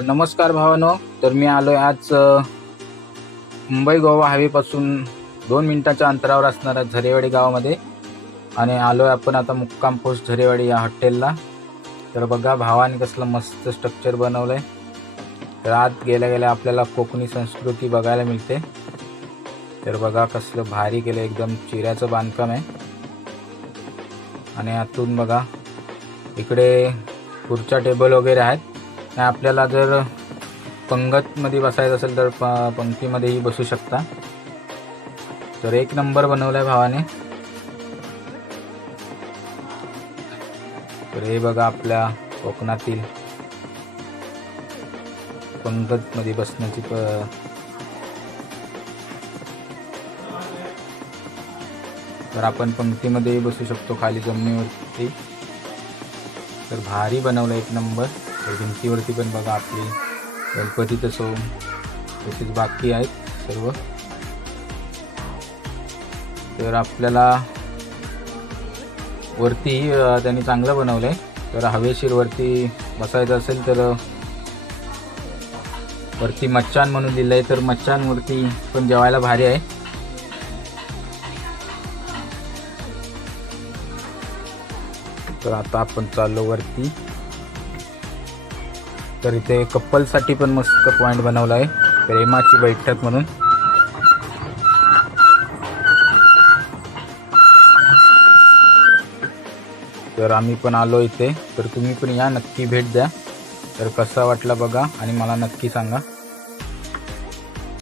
नमस्कार भावानो. तर मी आलोय आज मुंबई गोवा हायवेपासून 2 मिनिटाच्या अंतरावर असणाऱ्या झरेवाडी गावामध्ये आणि आलोय आपण आता मुक्काम पोस्ट झरेवाडी या हॉटेलला. तर बघा भावाने कसलं मस्त स्ट्रक्चर बनवलंय. तर आत गेल्या गेल्या आपल्याला कोकणी संस्कृती बघायला मिळते. तर बघा कसलं भारी केलं, एकदम चिऱ्याचं बांधकाम आहे. आणि आतून बघा इकडे खुर्च्या टेबल वगैरे आहेत. आणि आपल्याला जर पंगतमध्ये बसायचं असेल तर पंक्तीमध्येही बसू शकता. तर एक नंबर बनवलाय भावाने. तर हे बघा आपल्या कोकणातील पंगतमध्ये बसण्याची तर आपण पंक्तीमध्येही बसू शकतो खाली जमिनीवरती. तर भारी बनवलं एक नंबर. तर भिंतीवरती पण बघा आपली गणपतीचं सोम तसेच बाकी आहेत सर्व. तर आपल्याला वरती त्यांनी चांगलं बनवलं आहे. तर हवेशीर वरती बसायचं असेल तर वरती मच्छान म्हणून दिलं आहे. तर मच्छानवरती पण जेवायला भारी आहे. तर आता आपण चाललो वरती. तर इथे कपलसाठी पण मस्त पॉईंट बनवला आहे, प्रेमाची बैठक म्हणून. तर आम्ही पण आलो इथे. तर तुम्ही पण या, नक्की भेट द्या. तर कसा वाटला बघा आणि मला नक्की सांगा.